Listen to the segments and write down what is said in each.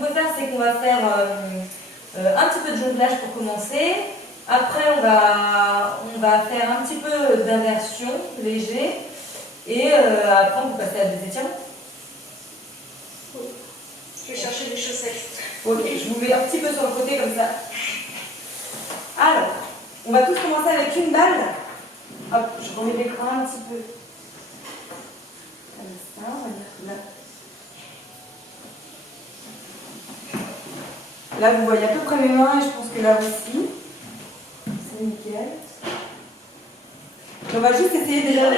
qu'on peut faire, c'est qu'on va faire un petit peu de jonglage pour commencer. Après, on va faire un petit peu d'inversion léger. Et après, on peut passer à des étirements. Je vais chercher des chaussettes. Ok, je vous mets un petit peu sur le côté comme ça. Alors, on va tous commencer avec une balle. Hop, je remets l'écran un petit peu. Comme ça, on va dire là. Là, vous voyez à peu près mes mains et je pense que là aussi. C'est nickel. On va juste essayer déjà de...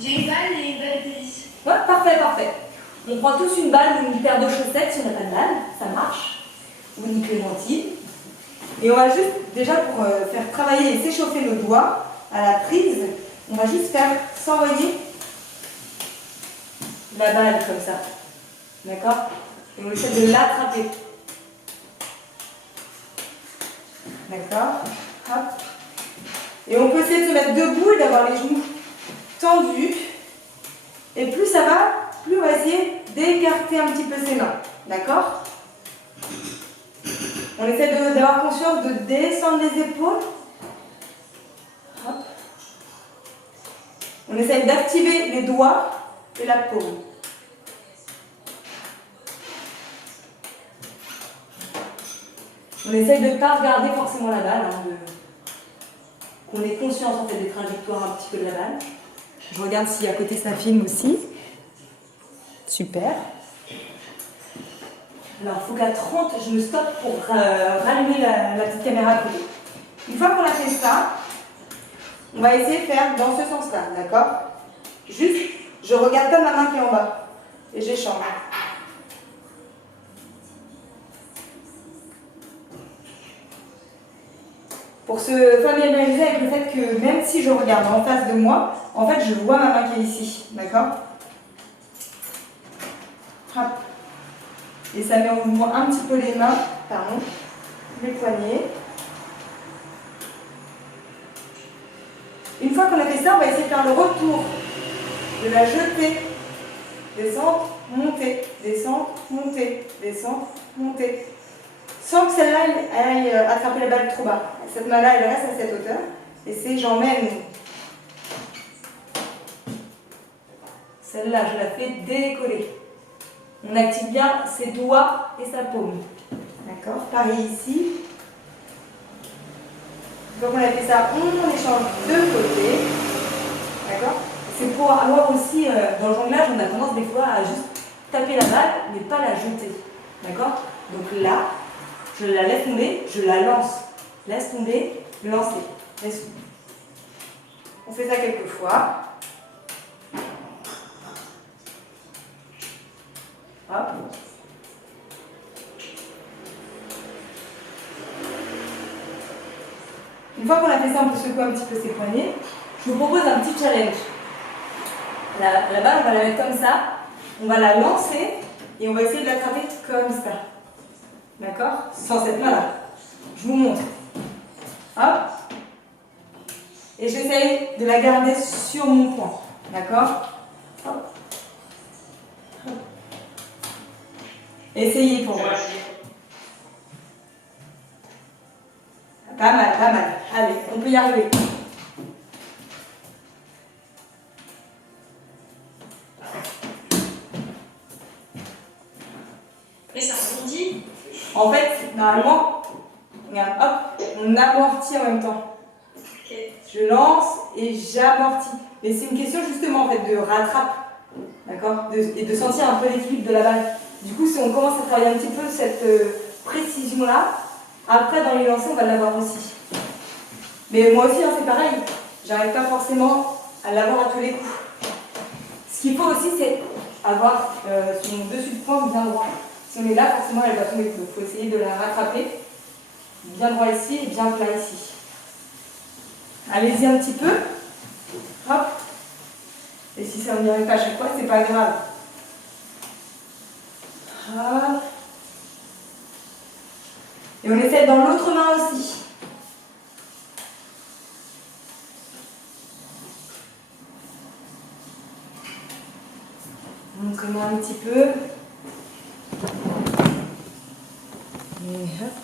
J'ai une balle et une balle de tennis. Ouais, parfait, parfait. On prend tous une balle ou une paire de chaussettes si on n'a pas de balle, ça marche. Ou une clémentine. Et on va juste, déjà pour faire travailler et s'échauffer nos doigts à la prise, on va juste faire s'envoyer la balle comme ça. D'accord? Et on essaie de l'attraper. D'accord? Hop. Et on peut essayer de se mettre debout et d'avoir les genoux tendus. Et plus ça va, plus on va essayer d'écarter un petit peu ses mains. D'accord? On essaie d'avoir conscience de descendre les épaules. Hop. On essaie d'activer les doigts et la paume. On essaye de ne pas regarder forcément la balle, hein, qu'on ait conscience en fait des trajectoires un petit peu de la balle. Je regarde si à côté ça filme aussi. Super. Alors il faut qu'à 30, je me stoppe pour rallumer la petite caméra à côté. Une fois qu'on a fait ça, on va essayer de faire dans ce sens-là, d'accord? Juste, je regarde pas ma main qui est en bas et j'échange. Pour se familiariser avec le fait que même si je regarde en face de moi, en fait je vois ma main qui est ici, d'accord? Hop. Et ça met en mouvement un petit peu les mains, pardon, les poignets. Une fois qu'on a fait ça, on va essayer de faire le retour, de la jeter, descendre, monter, descendre, monter, descendre, monter. Sans que celle-là aille attraper la balle trop bas. Cette main-là, elle reste à cette hauteur. Et c'est j'emmène. Celle-là, je la fais décoller. On active bien ses doigts et sa paume. D'accord? Pareil ici. Donc on a fait ça, on échange de côté. D'accord? C'est pour avoir aussi, dans le jonglage, on a tendance des fois à juste taper la balle, mais pas la jeter. D'accord? Donc là, je la laisse tomber, je la lance. Laisse tomber, lancer. Laisse tomber. On fait ça quelques fois. Hop. Une fois qu'on a fait ça, on peut secouer un petit peu ses poignets. Je vous propose un petit challenge. La balle, on va la mettre comme ça. On va la lancer et on va essayer de l'attraper comme ça. D'accord? Sans cette main-là. Je vous montre. Hop. Et j'essaye de la garder sur mon poing. D'accord? Hop. Hop. Essayez pour moi. Pas mal, pas mal. Allez, on peut y arriver. Mais ça rebondit. En fait, normalement, regarde, hop, on amortit en même temps. Okay. Je lance et j'amortis. Mais c'est une question justement en fait de rattrape, d'accord, et de sentir un peu l'équilibre de la balle. Du coup, si on commence à travailler un petit peu cette précision-là, après dans les lancers, on va l'avoir aussi. Mais moi aussi, hein, c'est pareil. J'arrive pas forcément à l'avoir à tous les coups. Ce qu'il faut aussi, c'est avoir son dessus de poing bien droit. Si on est là, forcément, elle va tomber. Donc, il faut essayer de la rattraper. Bien droit ici et bien plat ici. Allez-y un petit peu. Hop. Et si ça ne vient pas à chaque fois, c'est pas grave. Hop. Et on essaie dans l'autre main aussi. Montrez-moi un petit peu. Et hop.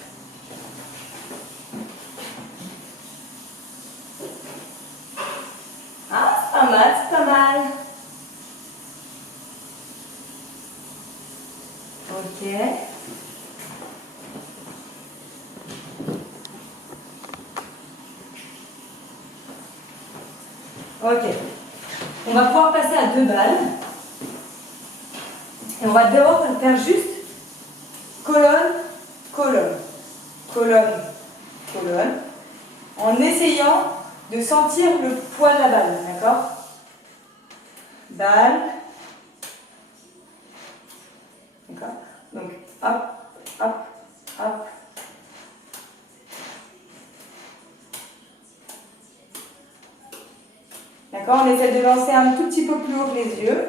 Ah, c'est pas mal, c'est pas mal. Ok. Ok. On va pouvoir passer à 2 balles. Et on va d'abord faire juste colonne, colonne, colonne, colonne, en essayant de sentir le poids de la balle, d'accord? Balle. D'accord? Donc, hop, hop, hop. D'accord? On essaie de lancer un tout petit peu plus haut que les yeux.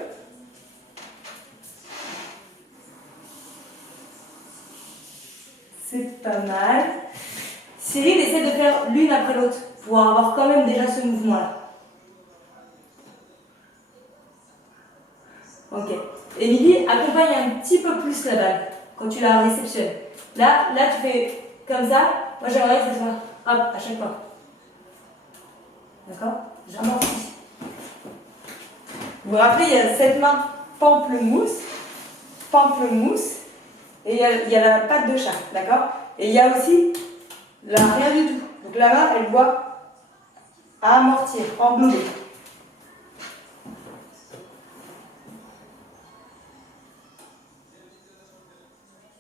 C'est pas mal. Cyril essaie de faire l'une après l'autre pour avoir quand même déjà ce mouvement-là. Ok. Émilie, accompagne un petit peu plus la balle quand tu la réceptionnes. Là, tu fais comme ça. Moi, j'aimerais que ça soit hop, à chaque fois. D'accord? J'amortis. Vous vous rappelez, il y a cette main pamplemousse, pamplemousse, et il y a la patte de chat, d'accord? Et il y a aussi là, rien du tout. Donc la main, elle doit amortir, englober.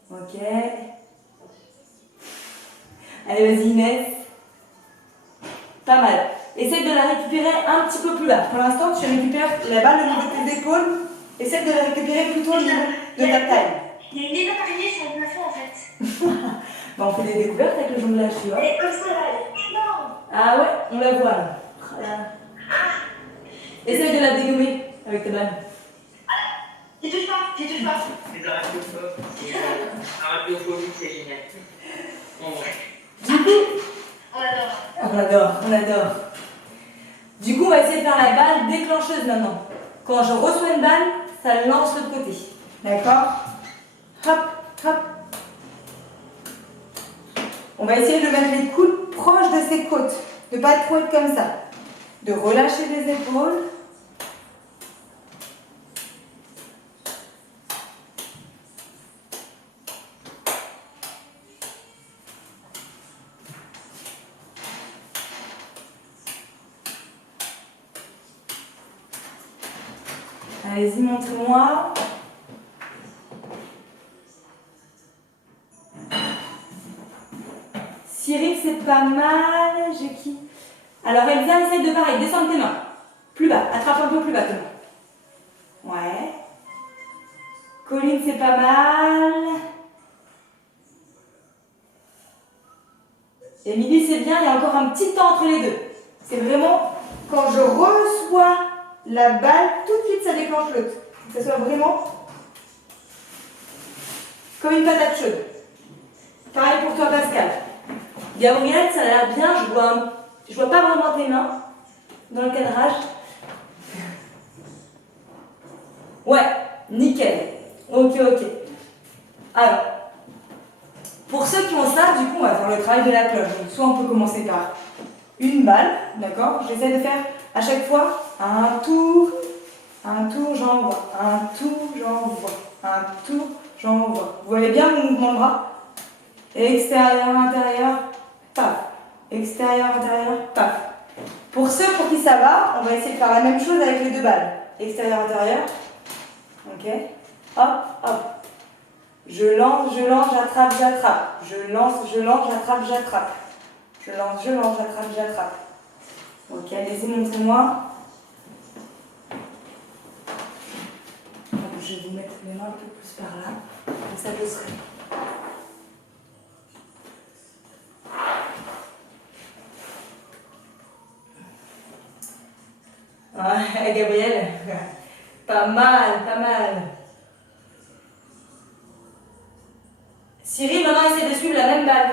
Ok. Allez, vas-y Inès. Pas mal. Essaye de la récupérer un petit peu plus bas. Pour l'instant, tu récupères la balle au niveau de tes épaules. Essaye de la récupérer plutôt au niveau de ta taille. Il y a une énorme araignée sur le plafond en fait. Bon, on fait des découvertes avec le jonglage, tu vois. Elle est comme ça là, elle est énorme. Ah ouais, on la voit là. Essaye de la dégommer avec tes balles. J'y touche pas, j'y touche pas. Les arachnophobes, c'est génial. Bon, Du coup, On adore. on adore, on adore. Du coup, on va essayer de faire la balle déclencheuse maintenant. Quand je reçois une balle, ça lance l'autre côté. D'accord? Hop, hop. On va essayer de mettre les coudes proches de ses côtes. De ne pas trop être comme ça. De relâcher les épaules. Allez-y, montre-moi. Cyril, c'est pas mal. J'ai qui? Alors, Elsa, essaye de pareil. Descendre tes mains. Plus bas. Attrape un peu plus bas tes mains. Ouais. Colline, c'est pas mal. Émilie, c'est bien. Il y a encore un petit temps entre les deux. C'est vraiment quand je reçois la balle, tout de suite, ça déclenche l'autre. Que ça soit vraiment comme une patate chaude. Pareil pour toi, Pascal. Gabriel, ça a l'air bien. Je vois pas vraiment tes mains dans le cadrage. Ouais, nickel. Ok. Alors, pour ceux qui ont ça, du coup, on va faire le travail de la cloche. Donc, soit on peut commencer par une balle, d'accord? J'essaie de faire à chaque fois un tour, j'envoie, un tour, j'envoie, un tour, j'envoie. Vous voyez bien mon mouvement de bras? Extérieur, intérieur, paf. Extérieur, intérieur, paf. Pour ceux pour qui ça va, on va essayer de faire la même chose avec les deux balles. Extérieur, intérieur. Ok. Hop, hop. Je lance, j'attrape, j'attrape. Je lance, j'attrape, j'attrape. Je lance, j'attrape, j'attrape. Ok, allez-y, montrez-moi. Je vais vous mettre les mains un peu plus par là. Comme ça, je serai. Ouais, Gabriel. Pas mal, pas mal. Cyril, maintenant, essaie de suivre la même balle.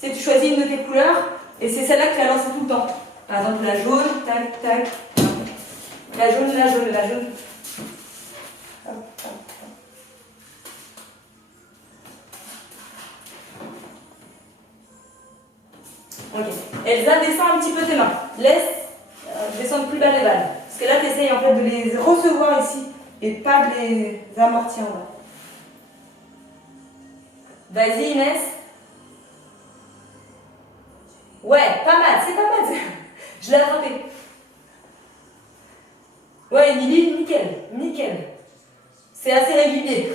Tu choisis une de tes couleurs et c'est celle-là que tu vas lancer tout le temps. Par exemple, la jaune, tac, tac. La jaune, la jaune, la jaune. Hop, hop, hop. Ok. Elsa, descends un petit peu tes mains. Laisse descendre plus bas les balles. Parce que là, tu essayes en fait de les recevoir ici et pas de les amortir en bas. Vas-y Inès. Ouais, pas mal, c'est pas mal. Je l'ai attrapé. Ouais, Émilie, nickel, nickel. C'est assez régulier.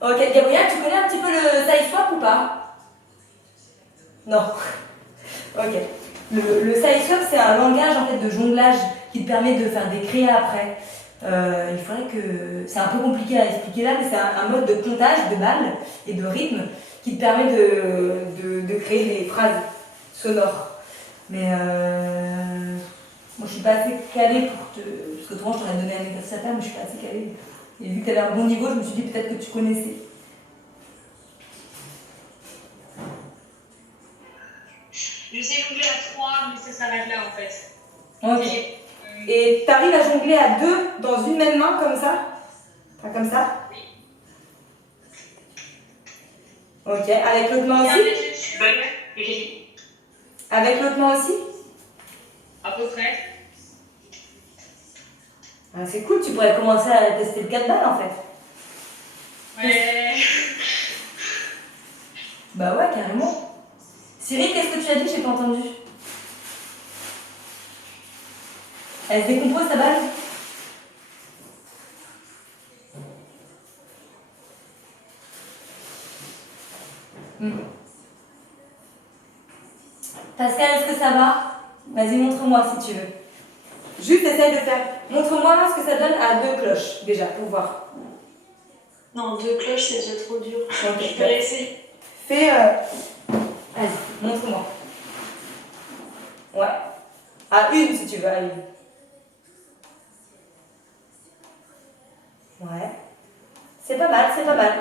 Ok, Gabriel, tu connais un petit peu le side swap ou pas? Non. Ok. Le side swap, c'est un langage en fait de jonglage qui te permet de faire des créas après. Il faudrait que... C'est un peu compliqué à expliquer là, mais c'est un mode de comptage de balles et de rythme qui te permet de créer des phrases sonores. Mais moi je suis pas assez calée pour te... Parce que autrement je t'aurais donné un exercice à faire, mais je suis pas assez calée. Et vu que tu avais un bon niveau, je me suis dit peut-être que tu connaissais. Je sais jongler à 3, mais ça s'arrête là en fait. Ok. Et tu arrives à jongler à 2 dans une même main comme ça? Enfin, comme ça? Oui. Ok. Avec l'autre main aussi? Oui. Avec l'autre main aussi? À peu près. Ah, c'est cool, tu pourrais commencer à tester le 4 balles en fait. Ouais. Bah ouais, carrément. Cyril, qu'est-ce que tu as dit? J'ai pas entendu. Elle se décompose ta balle? Pascal, est-ce que ça va? Vas-y, montre-moi si tu veux. Juste essaye de faire. Montre-moi ce que ça donne à 2 cloches, déjà, pour voir. Non, 2 cloches, c'est déjà trop dur. Ok. Je peux laisser. Fais. Vas-y, montre-moi. Ouais. À 1 si tu veux, à 1. Ouais. C'est pas mal, c'est pas mal.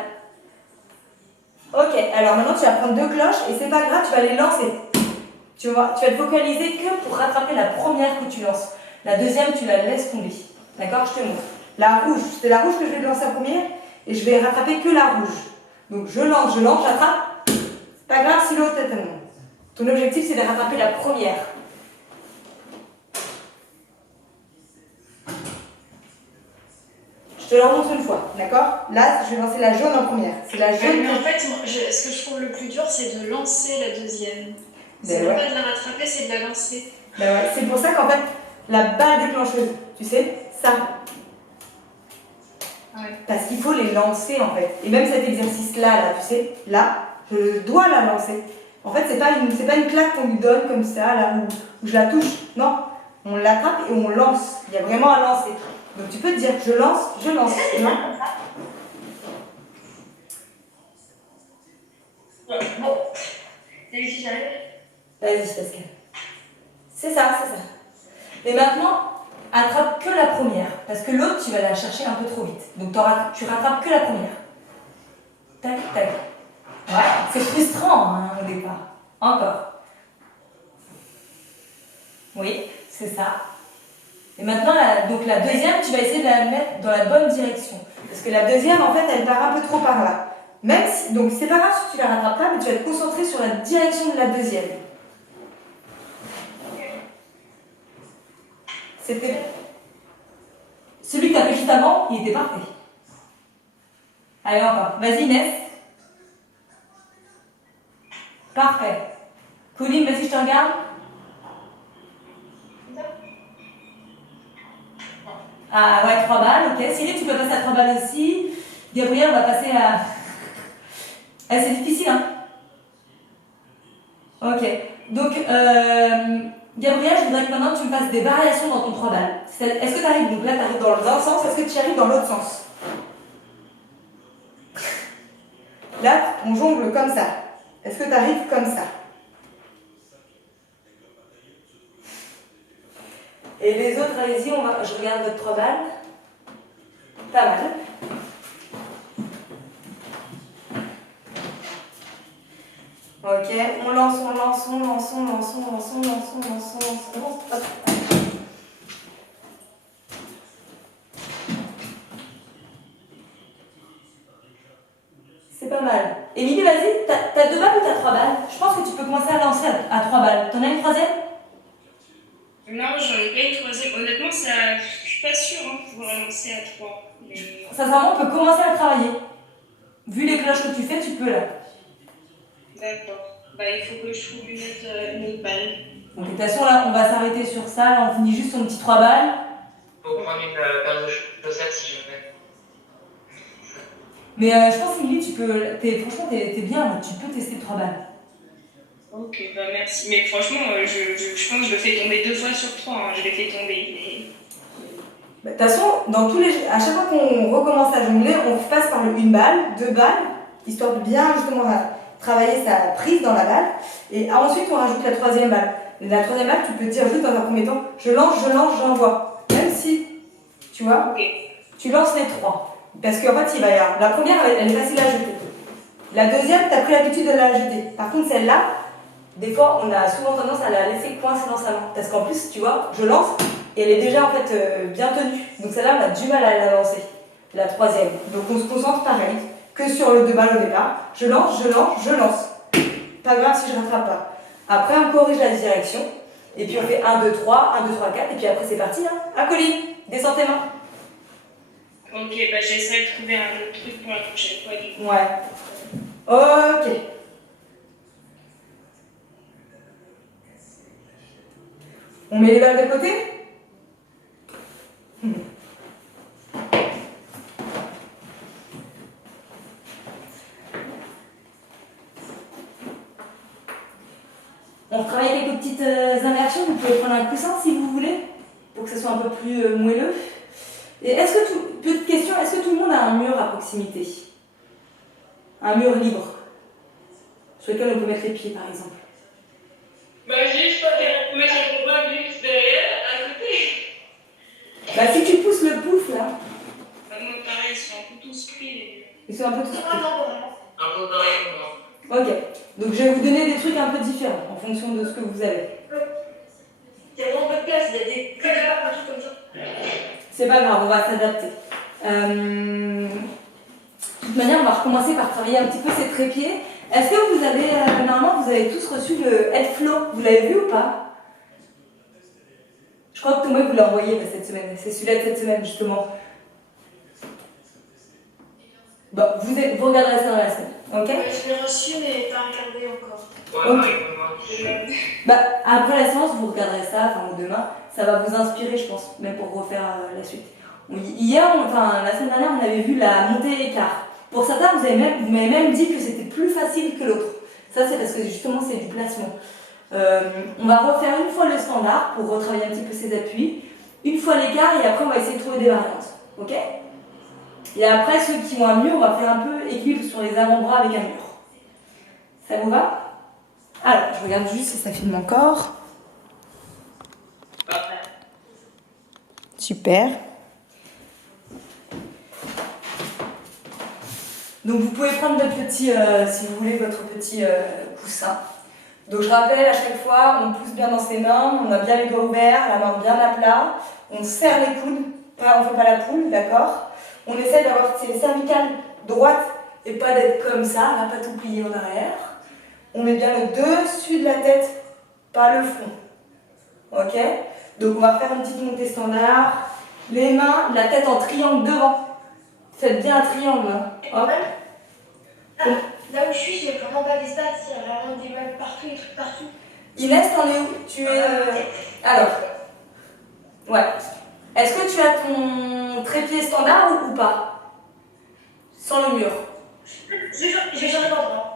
Ok, alors maintenant tu vas prendre 2 cloches et c'est pas grave, tu vas les lancer. Tu vois, tu vas te focaliser que pour rattraper la première que tu lances. La deuxième, tu la laisses tomber. D'accord? Je te montre. La rouge, c'est la rouge que je vais lancer en première et je vais rattraper que la rouge. Donc je lance, j'attrape. C'est pas grave si l'autre est tellement. Ton objectif, c'est de rattraper la première. Je te la remontre une fois, d'accord? Là, je vais lancer la jaune en première. C'est la jaune. Mais en fait, moi, ce que je trouve le plus dur, c'est de lancer la deuxième. C'est Ben ouais. pas de la rattraper, c'est de la lancer. Ben ouais, c'est pour ça qu'en fait, la balle déclencheuse, tu sais, ça. Ouais. Parce qu'il faut les lancer en fait. Et même cet exercice-là, tu sais, là, je dois la lancer. En fait, c'est pas une claque qu'on lui donne comme ça, là, où je la touche. Non, on l'attrape et on lance. Il y a vraiment à lancer. Donc tu peux te dire, je lance, non? Bon, t'as vu si j'arrive? Vas-y, Pascal. C'est ça, c'est ça. Et maintenant, attrape que la première. Parce que l'autre, tu vas la chercher un peu trop vite. Donc tu rattrapes que la première. Tac, tac. Ouais, c'est frustrant hein, au départ. Encore. Oui, c'est ça. Et maintenant, donc la deuxième, tu vas essayer de la mettre dans la bonne direction. Parce que la deuxième, en fait, elle part un peu trop par là. Même si, donc c'est pas grave si tu la rattrapes pas, mais tu vas te concentrer sur la direction de la deuxième. C'était... Celui que tu as fait juste avant, il était parfait. Allez, encore. Vas-y, Inès. Parfait. Colline, vas-y, je te regarde. Ah ouais, 3 balles, ok. Cyril, tu peux passer à 3 balles aussi. Gabriel, on va passer à... Ah, c'est difficile, hein? Ok. Donc, Gabriel, je voudrais que maintenant tu me fasses des variations dans ton 3 balles. Est-ce que tu arrives, donc là, tu arrives dans un sens, est-ce que tu arrives dans l'autre sens? Là, on jongle comme ça. Est-ce que tu arrives comme ça? Et les autres, allez-y, je regarde votre 3 balles. Pas mal. Ok, on lance. Hop. C'est pas mal. Émilie, vas-y, t'as 2 balles ou t'as 3 balles? Je pense que tu peux commencer à lancer à 3 balles. T'en as une troisième? Non, j'en ai pas une troisième. Honnêtement, ça, je suis pas sûre de pouvoir lancer à 3. Mais... Sincèrement, on peut commencer à travailler. Vu les cloches que tu fais, tu peux là. D'accord. Bah, il faut que je trouve une autre balle. Donc de toute façon, là, on va s'arrêter sur ça. Là, on finit juste son petit 3 balles. Faut prendre une paire de chaussettes si jamais. Mais je pense qu'Émilie, franchement, t'es bien. Tu peux tester 3 balles. Ok, bah merci. Mais franchement, je pense que je le fais tomber 2 fois sur 3. Je l'ai fait tomber. De toute façon, à chaque fois qu'on recommence à jongler, on passe par le 1 balle, 2 balles, histoire de bien justement travailler sa prise dans la balle. Et ensuite, on rajoute la 3e balle. Et la 3e balle, tu peux dire juste dans un premier temps, je lance, j'envoie. Même si, tu vois, tu lances les 3. Parce qu'en fait, il va y avoir. La première, elle est facile à jeter. La deuxième, tu as pris l'habitude de la jeter. Par contre, celle-là, des fois, on a souvent tendance à la laisser coincer dans sa main. Parce qu'en plus, tu vois, je lance et elle est déjà en fait bien tenue. Donc celle-là, on a du mal à la lancer. La 3e. Donc on se concentre pareil que sur le 2 balles au départ. Je lance. Pas grave si je rattrape pas. Après, on corrige la direction. Et puis on fait 1, 2, 3, 1, 2, 3, 4. Et puis après, c'est parti. À Colline, descends tes mains. Ok, bah j'essaierai de trouver un autre truc pour la prochaine fois. Ouais. Ok. On met les balles de côté? On retravaille quelques petites immersions. Vous pouvez prendre un coussin si vous voulez, pour que ce soit un peu plus moelleux. Et petite question, est-ce que tout le monde a un mur à proximité? Un mur libre, sur lequel on peut mettre les pieds par exemple. Bah, juste pas qu'on met son combat juste derrière, à côté. Bah, si tu pousses le pouf là. Bah, moi, pareil, ils sont un peu tous pris. Ils sont un peu tous pris. Un peu pareil pour moi. Ok, donc je vais vous donner des trucs un peu différents en fonction de ce que vous avez. Il y a vraiment pas de place, il y a des couloirs, un truc comme ça. C'est pas grave, on va s'adapter. De toute manière, on va recommencer par travailler un petit peu ces trépieds. Est-ce que vous avez, normalement, vous avez tous reçu le Headflow? Vous l'avez vu ou pas? Je crois que Thomas vous l'a envoyé cette semaine. C'est celui-là de cette semaine, justement. Bon, vous regarderez ça dans la semaine, ok? Ouais, je l'ai reçu, mais pas regardé encore. Ouais, Ok. pareil pour moi. Après la séance, vous regarderez ça, ou demain. Ça va vous inspirer, je pense, même pour refaire la suite. La semaine dernière, on avait vu la montée écart. Pour certains, vous m'avez même dit que c'était plus facile que l'autre. Ça, c'est parce que justement, c'est du placement. On va refaire une fois le standard pour retravailler un petit peu ses appuis, une fois l'écart et après, on va essayer de trouver des variantes. Ok? Et après, ceux qui ont un mur, on va faire un peu équilibre sur les avant-bras avec un mur. Ça vous va? Alors, je regarde juste si ça filme encore. Super. Donc vous pouvez prendre votre petit, si vous voulez, votre petit coussin. Donc je rappelle à chaque fois, on pousse bien dans ses mains, on a bien les doigts ouverts, la main bien à plat, on serre les coudes, on ne fait pas la poule, d'accord? On essaie d'avoir ses cervicales droites et pas d'être comme ça, on n'a pas tout plié en arrière. On met bien le dessus de la tête, pas le fond. Ok? Donc on va faire une petite montée standard. Les mains, la tête en triangle devant. Faites bien un triangle. Hop. Là où je suis, j'ai vraiment pas d'espace, il y a vraiment des meubles partout, des trucs partout. Inès, t'en es où? Tu es. Alors. Ouais. Est-ce que tu as ton trépied standard ou pas? Sans le mur. J'en ai pas droit.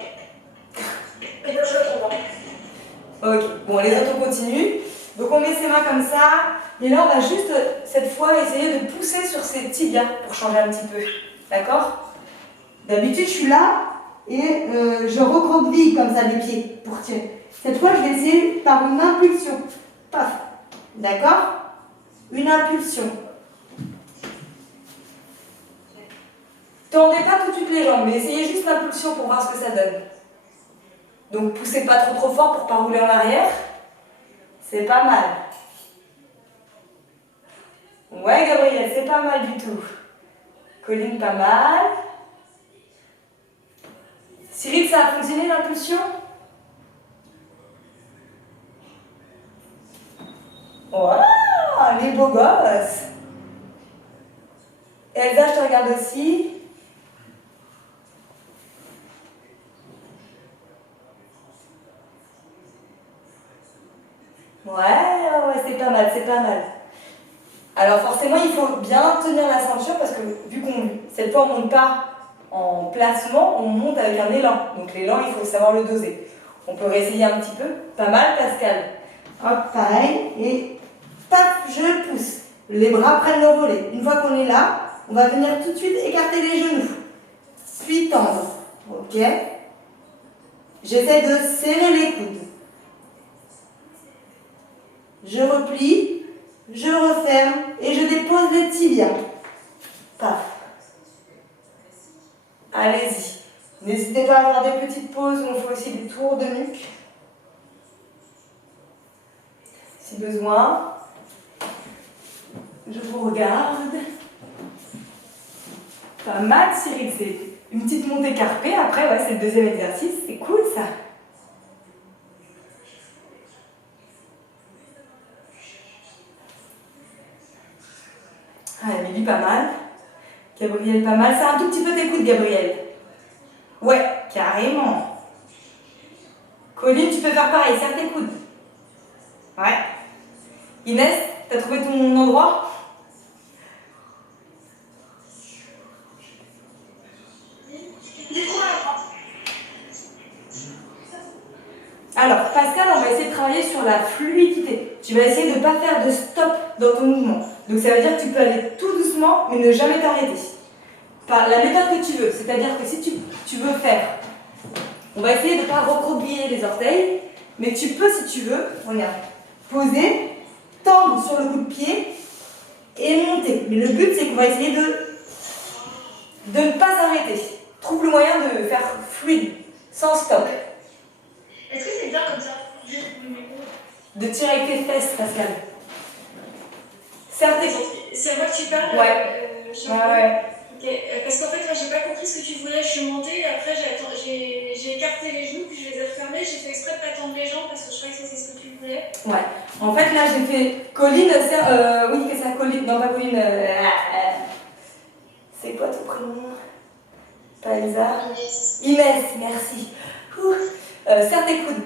Et donc je le trouve. Ok. Bon, les autres on continue. Donc on met ses mains comme ça. Et là, on va juste, cette fois, essayer de pousser sur ses tibias pour changer un petit peu. D'accord? D'habitude, je suis là et je recroqueville comme ça les pieds pour tirer. Cette fois, je vais essayer par une impulsion. Paf. D'accord? Une impulsion. Tendez pas tout de suite les jambes, mais essayez juste l'impulsion pour voir ce que ça donne. Donc, poussez pas trop fort pour pas rouler en arrière. C'est pas mal. Ouais, Gabriel, c'est pas mal du tout. Colline, pas mal. Cyril, ça a fonctionné l'impulsion? Waouh, les beaux gosses. Elsa, je te regarde aussi. Ouais, c'est pas mal, c'est pas mal. Alors forcément, il faut bien tenir la ceinture parce que vu qu'on cette fois on monte pas en placement, on monte avec un élan. Donc l'élan, il faut savoir le doser. On peut réessayer un petit peu. Pas mal, Pascal. Hop, pareil. Et paf, je pousse. Les bras prennent le relais. Une fois qu'on est là, on va venir tout de suite écarter les genoux. Puis tendre. Ok. J'essaie de serrer les coudes. Je replie, je referme et je dépose le tibia. Paf. Allez-y. N'hésitez pas à faire des petites pauses où on fait aussi des tours de nuque. Si besoin. Je vous regarde. Pas mal, Cyril. C'est une petite montée carpée. Après, ouais, c'est le deuxième exercice. C'est cool, ça. Ah, Émilie, pas mal. Gabriel, pas mal. C'est un tout petit peu tes coudes, Gabriel. Ouais, carrément. Colline, tu peux faire pareil. Serre tes coudes. Ouais. Inès, t'as trouvé ton endroit? Alors, Pascal, on va essayer de travailler sur la fluidité. Tu vas essayer de ne pas faire de stop dans ton mouvement. Donc ça veut dire que tu peux aller tout doucement, mais ne jamais t'arrêter. Par la méthode que tu veux. C'est-à-dire que si tu veux faire, on va essayer de ne pas recroqueviller les orteils, mais tu peux, si tu veux, regarde, poser, tendre sur le coup de pied et monter. Mais le but, c'est qu'on va essayer de ne pas s'arrêter. Trouve le moyen de faire fluide, sans stop. Est-ce que c'est bien comme ça? De tirer avec tes fesses, Pascal. Serre tes... C'est à moi que tu parles? Ouais. Ouais. Ok. Parce qu'en fait, moi, j'ai pas compris ce que tu voulais. Je suis montée, après, j'ai écarté les genoux, puis je les ai refermés. J'ai fait exprès de pas tendre les jambes parce que je croyais que c'est ce que tu voulais. Ouais. En fait, là, j'ai fait Colline, oui, fais ça, Colline. Non, pas Colline. C'est quoi ton prénom? Pas Elsa? Inès, merci. Serre tes coudes.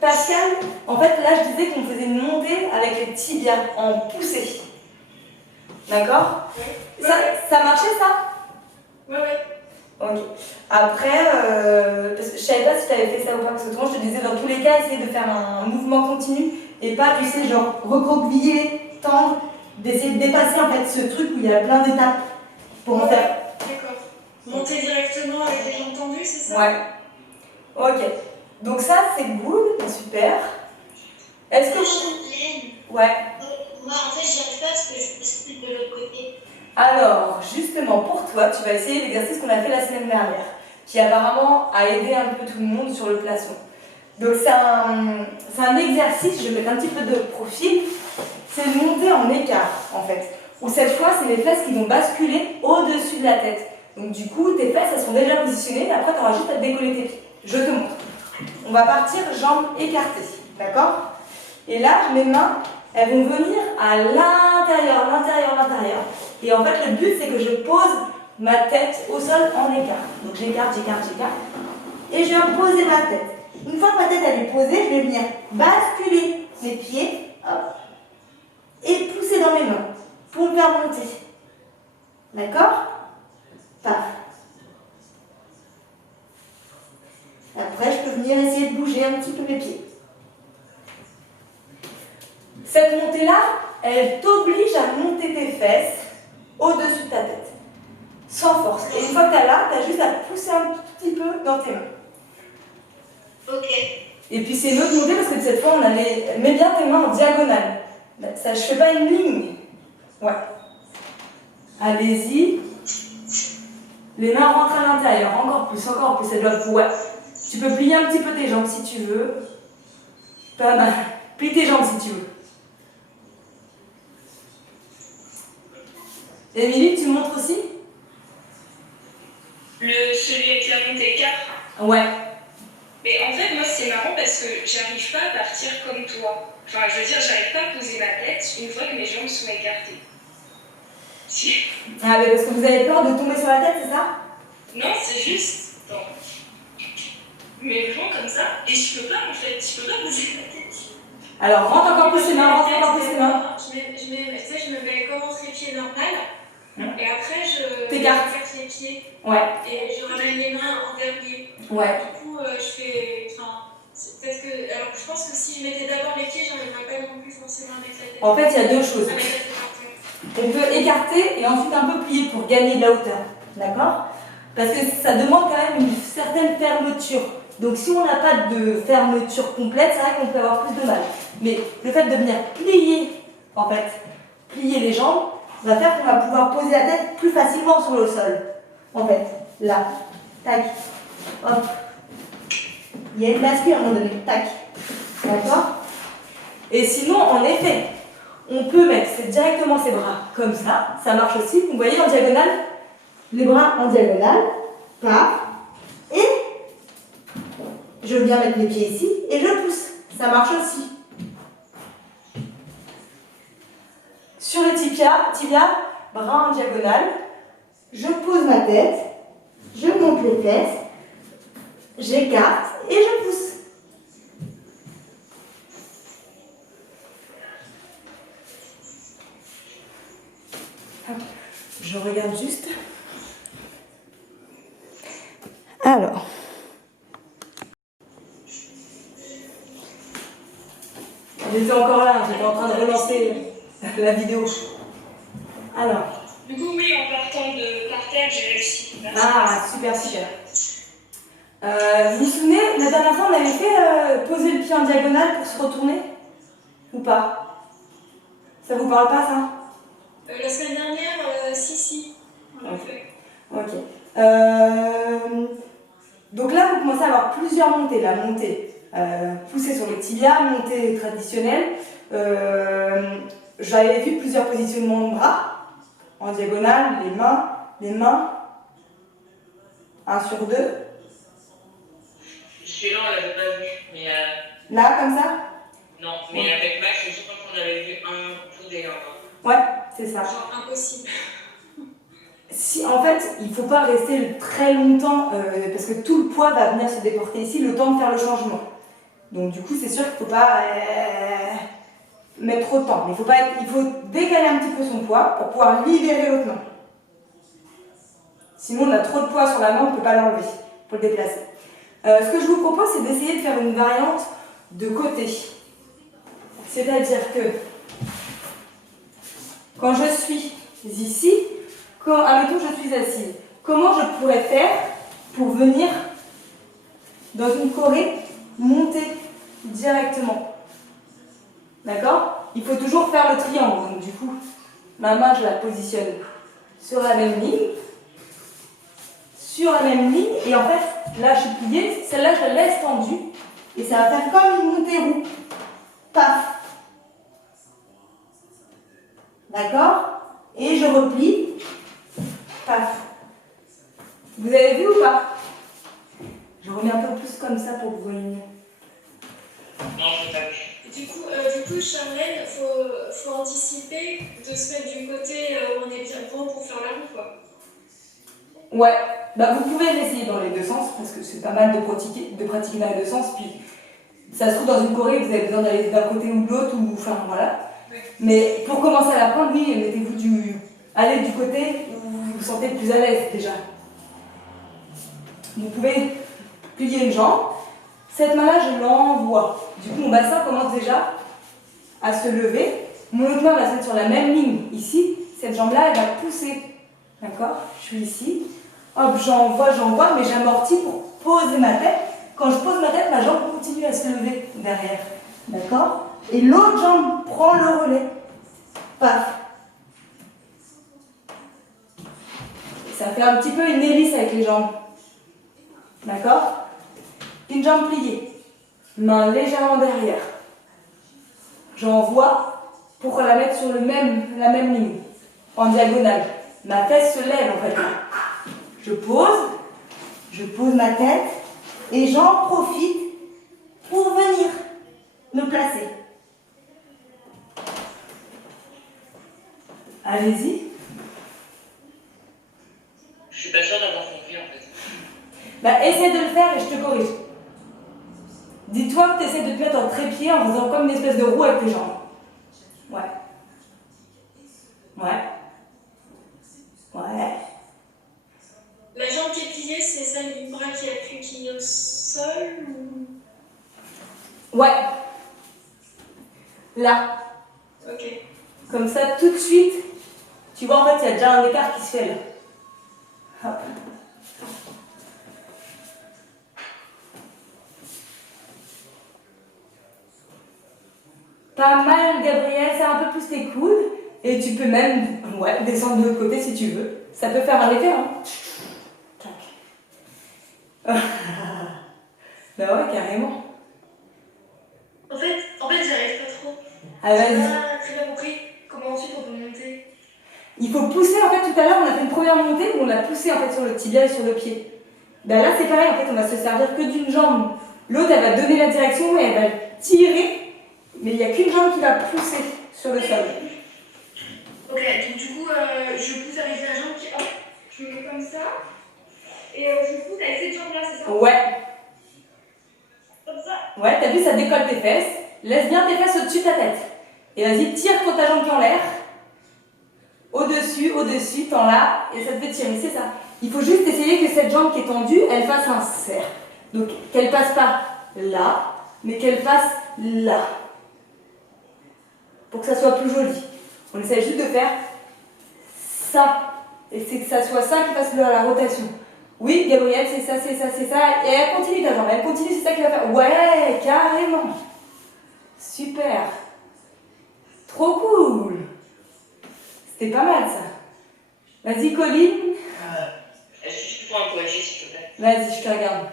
Pascal, en fait, là, je disais qu'on faisait une montée avec les tibias en poussée. D'accord? Oui. Ça marchait, ça? Oui. Ok. Après, parce que je savais pas si tu avais fait ça ou pas, parce que autrement, je te disais, dans tous les cas, essayer de faire un mouvement continu et pas, tu sais, genre recroqueviller, tendre, d'essayer de dépasser en fait ce truc où il y a plein d'étapes pour en faire. D'accord. Monter directement avec les jambes tendues, c'est ça? Ouais. Ok. Donc ça, c'est good, super. Est-ce que... Ouais. Moi, en fait, j'y arrive pas parce que je pousse plus de l'autre côté. Alors, justement, pour toi, tu vas essayer l'exercice qu'on a fait la semaine dernière, qui apparemment a aidé un peu tout le monde sur le plafond. Donc c'est un exercice, je vais mettre un petit peu de profil, c'est de monter en écart, en fait. Où cette fois, c'est les fesses qui vont basculer au-dessus de la tête. Donc du coup, tes fesses, elles sont déjà positionnées, et après, tu auras juste à te décoller tes pieds. Je te montre. On va partir jambes écartées, d'accord? Et là, mes mains, elles vont venir à l'intérieur. Et en fait, le but, c'est que je pose ma tête au sol en écart. Donc j'écarte. Et je viens poser ma tête. Une fois que ma tête elle est posée, je vais venir basculer mes pieds, hop, et pousser dans mes mains pour me faire monter. D'accord? Paf. Après, je peux venir essayer de bouger un petit peu mes pieds. Cette montée-là, elle t'oblige à monter tes fesses au-dessus de ta tête, sans force. Et une fois que tu as là, tu as juste à pousser un petit peu dans tes mains. Ok. Et puis c'est une autre montée parce que cette fois, on a les... Mets bien tes mains en diagonale. Ça, je fais pas une ligne. Ouais. Allez-y. Les mains rentrent à l'intérieur, encore plus. Elles doivent... Ouais. Tu peux plier un petit peu tes jambes si tu veux. Pas mal. Plie tes jambes si tu veux. Émilie, tu montres aussi? Celui avec la mon écart. Ouais. Mais en fait, moi, c'est marrant parce que j'arrive pas à partir comme toi. Enfin, je veux dire, j'arrive pas à poser ma tête une fois que mes jambes sont écartées. Si. Ah, mais parce que vous avez peur de tomber sur la tête, c'est ça? Non, c'est juste. Attends. Mais vraiment comme ça. Et je peux pas, en fait. Je peux pas poser ma tête. Alors, rentre encore plus les mains, rentre encore plus les mains. Je me mets comme en trépied normal. Et après, je t'écartes les pieds. Ouais. Et je ramène les mains en dernier. Ouais. Du coup, je fais. Enfin, parce que. Alors, je pense que si je mettais d'abord les pieds, j'arriverais pas non plus forcément à mettre la tête. En fait, il y a deux choses. Ah, mais là, c'est parfait. On peut écarter et ensuite un peu plier pour gagner de la hauteur. D'accord? Parce que ça demande quand même une certaine fermeture. Donc si on n'a pas de fermeture complète, c'est vrai qu'on peut avoir plus de mal. Mais le fait de venir plier, en fait, plier les jambes, va faire qu'on va pouvoir poser la tête plus facilement sur le sol. En fait, là, tac, hop. Il y a une bascule à un moment donné, tac. D'accord? Et sinon, en effet, on peut mettre directement ses bras comme ça marche aussi. Vous voyez en diagonale? Les bras en diagonale, paf, et je viens mettre les pieds ici et je pousse. Ça marche aussi. Sur les tibias, bras en diagonale, je pose ma tête, je monte les fesses, j'écarte et je pousse. Je regarde juste. Alors. J'étais encore là, j'étais en train de relancer la vidéo. Alors. Du coup, oui, en partant de par terre, j'ai réussi. Merci. Ah, super, super. Vous vous souvenez, la dernière fois, on avait fait poser le pied en diagonale pour se retourner? Ou pas? Ça vous parle pas, ça? La semaine dernière, si, on l'a fait. Ok. Donc là, vous commencez à avoir plusieurs montées. La montée poussée sur les tibias, montée traditionnelle. J'avais vu plusieurs positionnements de bras en diagonale, les mains, 1 sur 2. Celui-là, on l'avait pas vu, mais Là, comme ça? non, mais avec Max, je pense qu'on avait vu un coup des Ouais, c'est ça. Genre impossible. Si, en fait, il ne faut pas rester très longtemps parce que tout le poids va venir se déporter ici, le temps de faire le changement. Donc du coup, c'est sûr qu'il ne faut pas mettre trop de temps. Mais il faut décaler un petit peu son poids pour pouvoir libérer l'autre main. Sinon, on a trop de poids sur la main, on ne peut pas l'enlever pour le déplacer. Ce que je vous propose, c'est d'essayer de faire une variante de côté. C'est-à-dire que quand je suis ici, admettons je suis assise, comment je pourrais faire pour venir dans une choré monter directement? D'accord? Il faut toujours faire le triangle, donc du coup, ma main je la positionne sur la même ligne, et en fait, là je suis pliée, celle-là je la laisse tendue, et ça va faire comme une montée roue. Paf! D'accord? Et je replie. Paf. Vous avez vu ou pas? Je remets un peu plus comme ça pour que vous voyez mieux. Non, j'ai pas vu. Du coup, Charlène, faut anticiper de se mettre du côté où on est bien bon pour faire la roue, quoi. Ouais, bah vous pouvez l'essayer dans les deux sens parce que c'est pas mal de pratiquer dans les deux sens. Puis ça se trouve dans une choré, vous avez besoin d'aller d'un côté ou de l'autre, ou enfin voilà. Ouais. Mais pour commencer à l'apprendre, oui, allez du côté où vous vous sentez le plus à l'aise déjà. Vous pouvez plier une jambe. Cette main-là, je l'envoie. Du coup, mon bassin commence déjà à se lever. Mon autre main va se mettre sur la même ligne ici. Cette jambe-là, elle va pousser. D'accord? Je suis ici. Hop, j'envoie, mais j'amortis pour poser ma tête. Quand je pose ma tête, ma jambe continue à se lever derrière. D'accord? Et l'autre jambe prend le relais. Paf. Ça fait un petit peu une hélice avec les jambes. D'accord? Une jambe pliée. Main légèrement derrière. J'envoie pour la mettre sur la même ligne. En diagonale. Ma fesse se lève en fait. Je pose. Je pose ma tête et j'en profite pour venir me placer. Allez-y. Je suis pas sûre d'avoir compris en fait. Bah, essaie de le faire et je te corrige. Dis-toi que tu essaies de te mettre en trépied en faisant comme une espèce de roue avec tes jambes. Ouais. Ouais. Ouais. La jambe qui est pliée, c'est celle du bras qui est au sol ou... Ouais. Là. Ok. Comme ça, tout de suite, tu vois, en fait, il y a déjà un écart qui se fait là. Hop. Pas mal, Gabriel, c'est un peu plus tes coudes. Et tu peux même descendre de l'autre côté si tu veux. Ça peut faire un effet, hein. Tac. Bah ouais, carrément. En fait, j'y arrive pas trop. Ah, J'ai vas-y. pas très bien compris comment ensuite on peut monter. Il faut pousser, en fait, tout à l'heure, on a fait une première montée où on a poussé, en fait, sur le tibia et sur le pied. Ben là, c'est pareil, en fait, on va se servir que d'une jambe. L'autre, elle va donner la direction et elle va tirer, mais il n'y a qu'une jambe qui va pousser sur le sol. Ok, donc du coup, je pousse avec la jambe qui... Hop, je me mets comme ça. Et je pousse avec cette jambe-là, c'est ça? Ouais. Comme ça. Ouais, t'as vu, ça décolle tes fesses. Laisse bien tes fesses au-dessus de ta tête. Et vas-y, tire pour ta jambe qui est en l'air. Au-dessus, t'en là, et ça te fait tirer, c'est ça. Il faut juste essayer que cette jambe qui est tendue, elle fasse un cercle. Donc, qu'elle passe pas là, mais qu'elle passe là. Pour que ça soit plus joli. On essaie juste de faire ça. Et c'est que ça soit ça qui fasse la rotation. Oui, Gabrielle, c'est ça, c'est ça, c'est ça. Et elle continue ta jambe, elle continue, c'est ça qui va faire. Ouais, carrément. Super. Trop cool. C'était pas mal ça. Vas-y, Colline. Est-ce que tu peux prendre un poignet, s'il te plaît? Vas-y, je te regarde.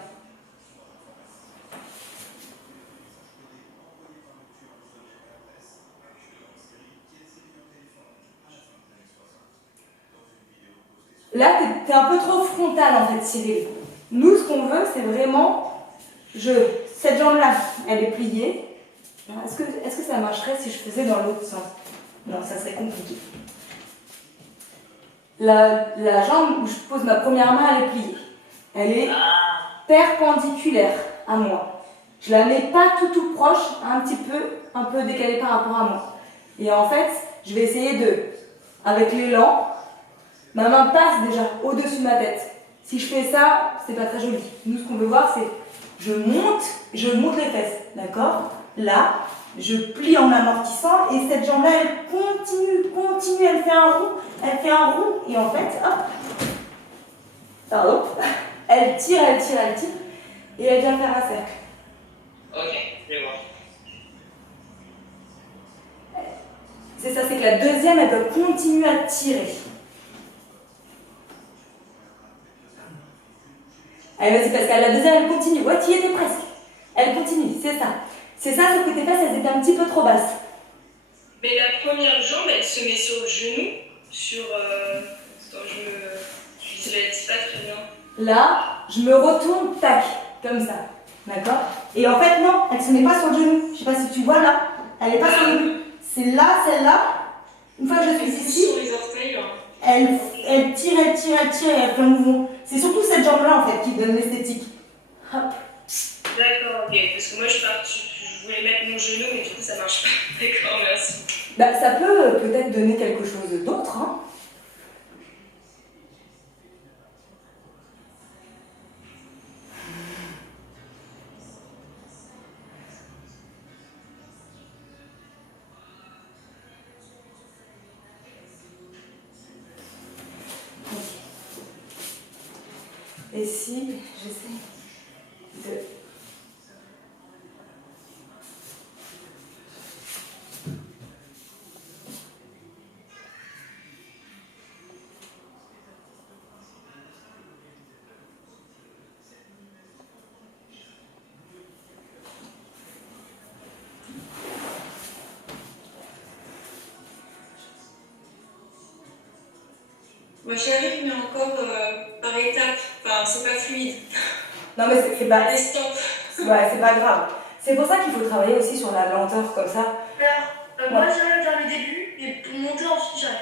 Là, t'es un peu trop frontal en fait, Cyril. Nous, ce qu'on veut, c'est vraiment... Cette jambe-là, elle est pliée. Est-ce que ça marcherait si je faisais dans l'autre sens? Non, ça serait compliqué. La jambe où je pose ma première main, elle est pliée. Elle est perpendiculaire à moi. Je la mets pas tout proche, un peu décalée par rapport à moi. Et en fait, je vais essayer avec l'élan, ma main passe déjà au-dessus de ma tête. Si je fais ça, c'est pas très joli. Nous, ce qu'on veut voir, c'est je monte les fesses, d'accord? Là, je plie en amortissant et cette jambe-là, elle continue, elle fait un rond, et en fait, hop, elle tire, et elle vient faire un cercle. Ok, je vais voir. C'est ça, c'est que la deuxième, elle doit continuer à tirer. Allez, vas-y, Pascal, la deuxième, elle continue. Ouais, tu y étais presque. Elle continue, c'est ça. C'est ça, sauf que tes fesses, elles étaient un petit peu trop basses. Mais la première jambe, elle se met sur le genou, Attends, je visualise pas très bien. Là, je me retourne, tac, comme ça. D'accord? Et en fait, non, elle se met pas sur le genou. Je sais pas si tu vois là. Elle est pas sur le genou. C'est là, celle-là. Une fois que je suis ici, Sur les orteils. elle tire et elle fait un mouvement. C'est surtout cette jambe-là, en fait, qui donne l'esthétique. Hop. D'accord, ok. Parce que moi, je voulais mettre mon genou, mais du coup, ça marche pas. D'accord, merci. Bah, ça peut peut-être donner quelque chose d'autre, hein. Et si j'essaie de... Moi, j'y arrive, mais encore par étapes. Enfin, Enfin, c'est pas fluide. Non mais c'est pas... Allez, stop. Ouais, c'est pas grave. C'est pour ça qu'il faut travailler aussi sur la lenteur comme ça. Alors, moi j'arrive vers le début, et pour monter ensuite j'arrive.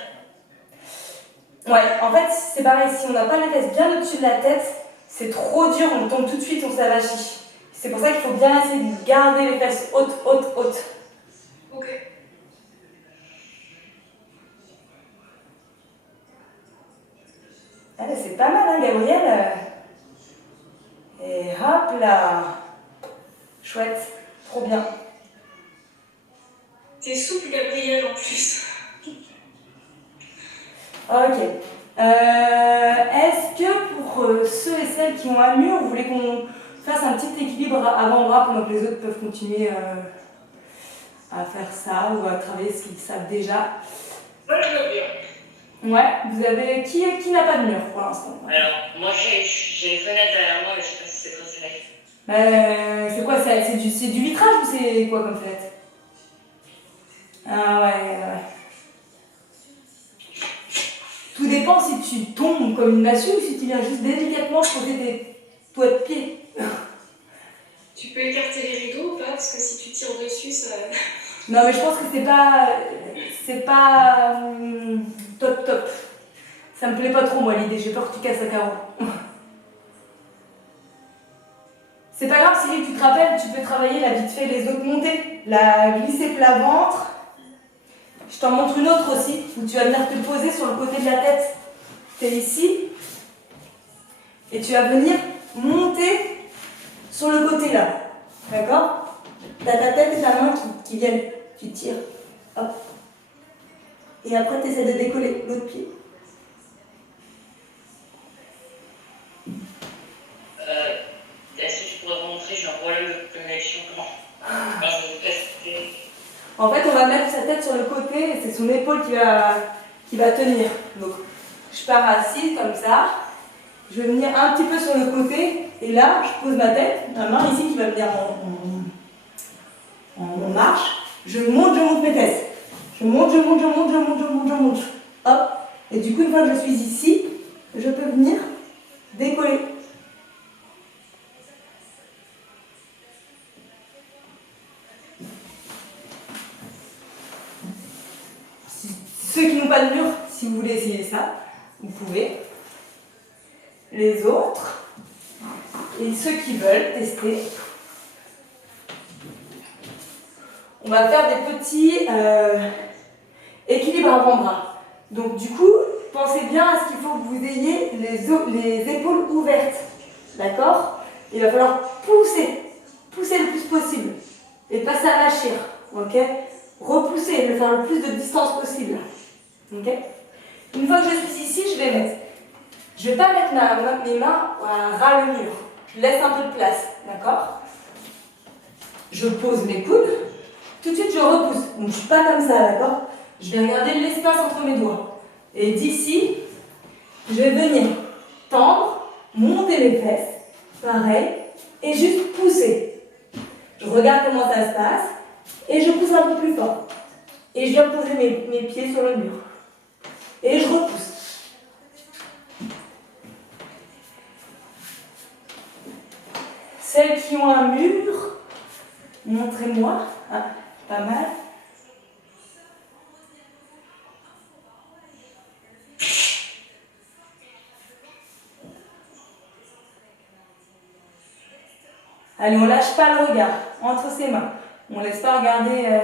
Ouais, en fait, c'est pareil, si on n'a pas les fesses bien au-dessus de la tête, c'est trop dur, on tombe tout de suite, on s'avachit. C'est pour ça qu'il faut bien essayer de garder les fesses hautes, hautes, hautes. Ok. Allez, c'est pas mal, hein, Gabrielle. Et hop là. Chouette, trop bien. T'es souple, Gabrielle, en plus. Ok. Est-ce que pour ceux et celles qui ont un mur, vous voulez qu'on fasse un petit équilibre avant-bras pendant que les autres peuvent continuer à faire ça ou à travailler ce qu'ils savent déjà? Moi, je veux bien. Ouais, vous avez... Qui n'a pas de mur pour l'instant? Alors, moi, j'ai une fenêtre derrière moi, mais je sais pas si c'est très serré. C'est quoi? C'est du vitrage ou c'est quoi comme fenêtre? Ah ouais. Tout dépend si tu tombes comme une massue ou si tu viens juste délicatement poser tes doigts de pied. Tu peux écarter les rideaux ou pas? Parce que si tu tires dessus, ça... Non mais je pense que c'est pas top. Ça me plaît pas trop moi l'idée, j'ai peur que tu casses la carreau. C'est pas grave Cyril, tu te rappelles, tu peux travailler là vite fait les autres montées, la glisser plat ventre. Je t'en montre une autre aussi, où tu vas venir te poser sur le côté de la tête. Tu es ici, et tu vas venir monter sur le côté là. D'accord? Tu as ta tête et ta main qui viennent. Tu tires. Hop. Et après, tu essaies de décoller l'autre pied. Est-ce que tu pourrais remontrer? J'ai un problème de connexion. Comment? En fait, on va mettre sa tête sur le côté et c'est son épaule qui va tenir. Donc, je pars assise comme ça. Je vais venir un petit peu sur le côté et là, je pose ma tête, ma main ici qui va venir en marche. Je monte mes fesses. Je monte. Hop. Et du coup, une fois que je suis ici, je peux venir décoller. Ceux qui n'ont pas de mur, si vous voulez essayer ça, vous pouvez. Les autres, et ceux qui veulent tester, on va faire des petits équilibres avant-bras. Donc du coup, pensez bien à ce qu'il faut que vous ayez les épaules ouvertes. D'accord? Il va falloir pousser le plus possible et pas s'arracher. Ok? Repousser, le faire le plus de distance possible. Ok? Une fois que je suis ici, je vais pas mettre mes mains à ras le mur. Je laisse un peu de place, d'accord? Je pose mes coudes. Tout de suite, je repousse. Donc, je ne suis pas comme ça, d'accord? Je vais regarder l'espace entre mes doigts. Et d'ici, je vais venir tendre, monter mes fesses, pareil, et juste pousser. Je regarde comment ça se passe, et je pousse un peu plus fort. Et je viens poser mes pieds sur le mur. Et je repousse. Celles qui ont un mur, montrez-moi. Ah, pas mal. Allez, on lâche pas le regard entre ses mains. On laisse pas regarder.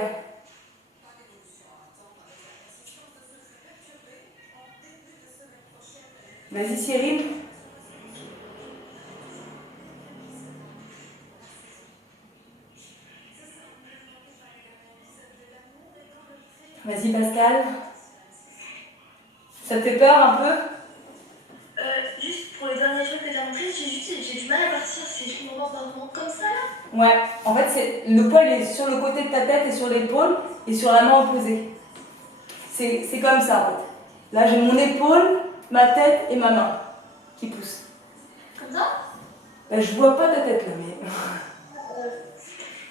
Vas-y Cyril. Vas-y Pascal. Ça te fait peur un peu? Juste pour les derniers trucs que tu as montrés, j'ai du mal à partir si je me rends par moment comme ça là. Ouais, en fait le poil est sur le côté de ta tête et sur l'épaule et sur la main opposée. C'est comme ça en fait. Là j'ai mon épaule, ma tête et ma main qui poussent. Comme ça? Ben, je vois pas ta tête là mais...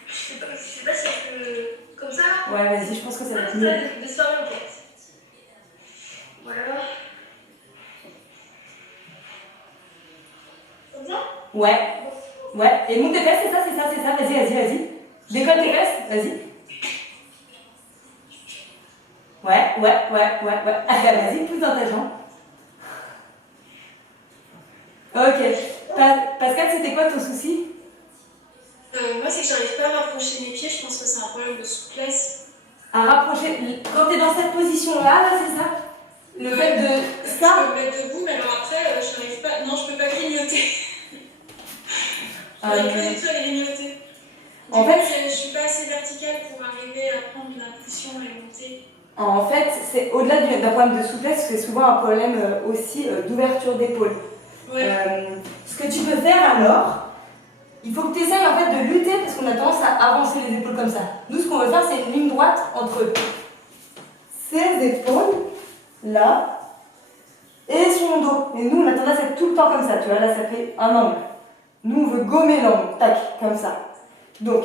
Je sais pas si je peux... Comme ça là? Ouais vas-y, je pense que ça va être Comme mieux. ça, de se fermer en tête. Voilà. Ouais. Ouais. Et monte tes fesses, c'est ça, c'est ça, c'est ça. Vas-y, vas-y, vas-y. Décolle tes fesses, vas-y. Ouais. Vas-y, pousse dans ta jambe. Ok. Pascal, c'était quoi ton souci? Moi, c'est que j'arrive pas à rapprocher mes pieds. Je pense que c'est un problème de souplesse. À rapprocher. Quand t'es dans cette position-là, là, c'est ça? Le fait de Je ça. peux me mettre debout, mais alors après, je n'arrive pas. Non, je peux pas grignoter. Je n'arrive pas du tout à grignoter. En fait, je suis pas assez verticale pour arriver à prendre l'impulsion et monter. En fait, c'est au-delà d'un problème de souplesse, c'est souvent un problème aussi d'ouverture d'épaule. Ouais. Ce que tu peux faire alors, il faut que tu essayes en fait de lutter parce qu'on a tendance à avancer les épaules comme ça. Nous, ce qu'on veut faire, c'est une ligne droite entre ses épaules, là, et son dos. Et nous, on a tendance à être tout le temps comme ça. Tu vois, là, ça fait un angle. Nous, on veut gommer l'angle, tac, comme ça. Donc,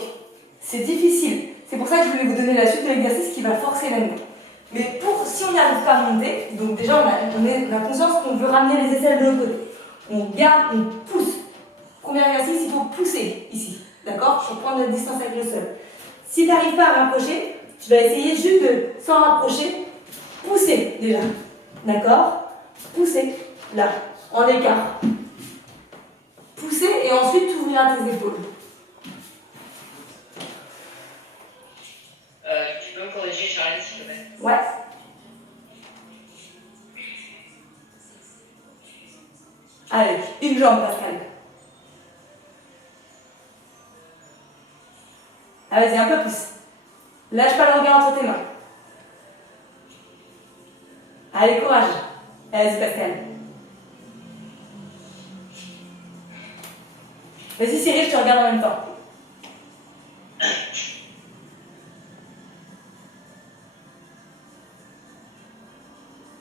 c'est difficile. C'est pour ça que je voulais vous donner la suite de l'exercice qui va forcer la nuque. Mais si on n'y arrive pas à monter, donc déjà on a conscience qu'on veut ramener les aisselles de l'autre côté. On garde, on pousse. Premier exercice, il faut pousser ici. D'accord? Pour prendre la distance avec le sol. Si tu n'arrives pas à rapprocher, tu vas essayer juste de, sans rapprocher, pousser déjà. D'accord? Pousser, là, en écart. Pousser et ensuite tu ouvriras tes épaules. Tu peux me corriger, Charlie, s'il te plaît? Ouais. Allez, une jambe, Pascal. Ah, vas-y, un peu plus. Lâche pas le regard entre tes mains. Allez, courage. Vas-y, Pascal. Vas-y, Cyril, je te regarde en même temps.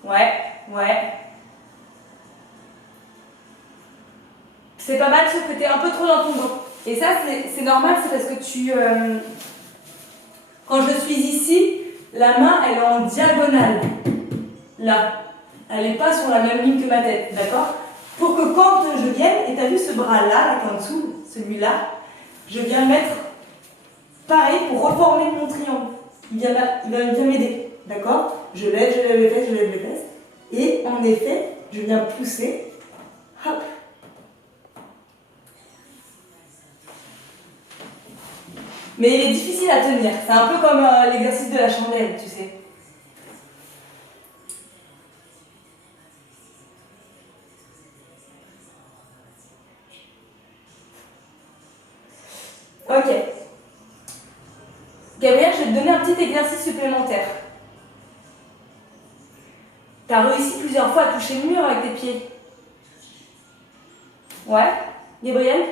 Ouais. C'est pas mal, sauf que t'es un peu trop dans ton dos. Et ça, c'est normal, c'est parce que quand je suis ici, la main, elle est en diagonale. Là. Elle n'est pas sur la même ligne que ma tête, d'accord? Pour que quand je vienne, et t'as vu ce bras-là, là, qui est en dessous, celui-là, je viens le mettre pareil pour reformer mon triangle. Il va bien m'aider, d'accord? Je lève les fesses. Et en effet, je viens pousser. Hop. Mais il est difficile à tenir. C'est un peu comme l'exercice de la chandelle, tu sais. Ok. Gabriel, je vais te donner un petit exercice supplémentaire. Tu as réussi plusieurs fois à toucher le mur avec tes pieds. Ouais, Gabriel?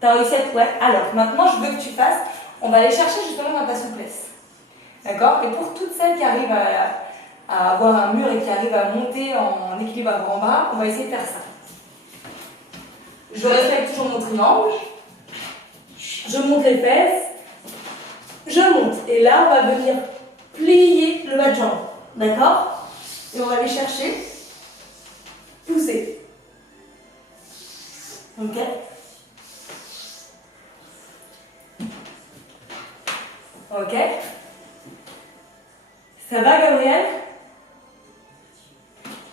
Tu as réussi à... Ouais, alors maintenant je veux que tu fasses... On va aller chercher justement dans ta souplesse. D'accord? Et pour toutes celles qui arrivent à avoir un mur et qui arrivent à monter en équilibre à grand bras, on va essayer de faire ça. Je respecte toujours mon triangle. Je monte les fesses. Je monte. Et là, on va venir plier le bas de jambe. D'accord? Et on va aller chercher. Pousser. Ok? Ok? Ça va, Gabriel?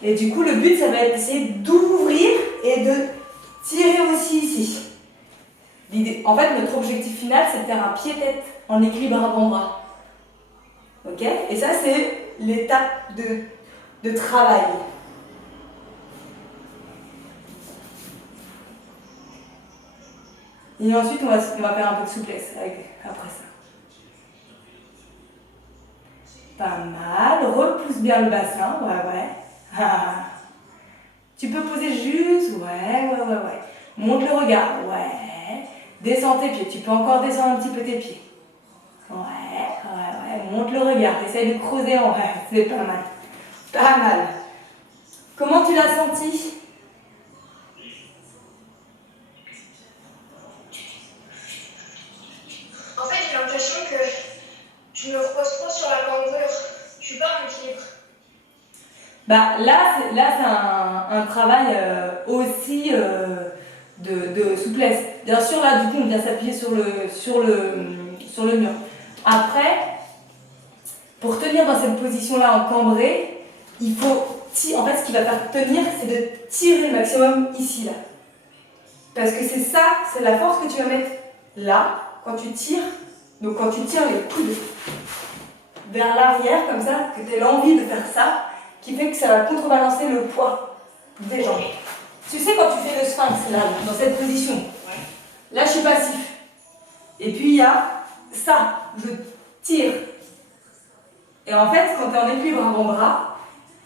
Et du coup, le but, ça va être d'essayer d'ouvrir et de tirer aussi ici. En fait, notre objectif final, c'est de faire un pied-tête en équilibre avant-bras. Ok? Et ça, c'est l'étape de travail. Et ensuite, on va faire un peu de souplesse après ça. Pas mal. Repousse bien le bassin. Ouais. Tu peux poser juste. Ouais. Monte le regard. Ouais. Descends tes pieds. Tu peux encore descendre un petit peu tes pieds. Ouais. Monte le regard. Essaye de creuser en vrai. C'est pas mal. Pas mal. Comment tu l'as senti? En fait, j'ai l'impression que je me repose trop sur la cambrure. Je suis pas en équilibre. Bah, là c'est un travail aussi de souplesse. Bien sûr, là, du coup, on vient s'appuyer sur le mur. Après, pour tenir dans cette position-là en cambré, il faut... En fait, ce qui va faire tenir, c'est de tirer le maximum ici, là. Parce que c'est ça, c'est la force que tu vas mettre là, quand tu tires. Donc quand tu tires les coudes vers l'arrière, comme ça, que tu as l'envie de faire ça, qui fait que ça va contrebalancer le poids des jambes. Tu sais, quand tu fais le sphinx, là, dans cette position, là, je suis passif. Et puis, il y a ça, je tire. Et en fait, quand tu es en équilibre avant-bras,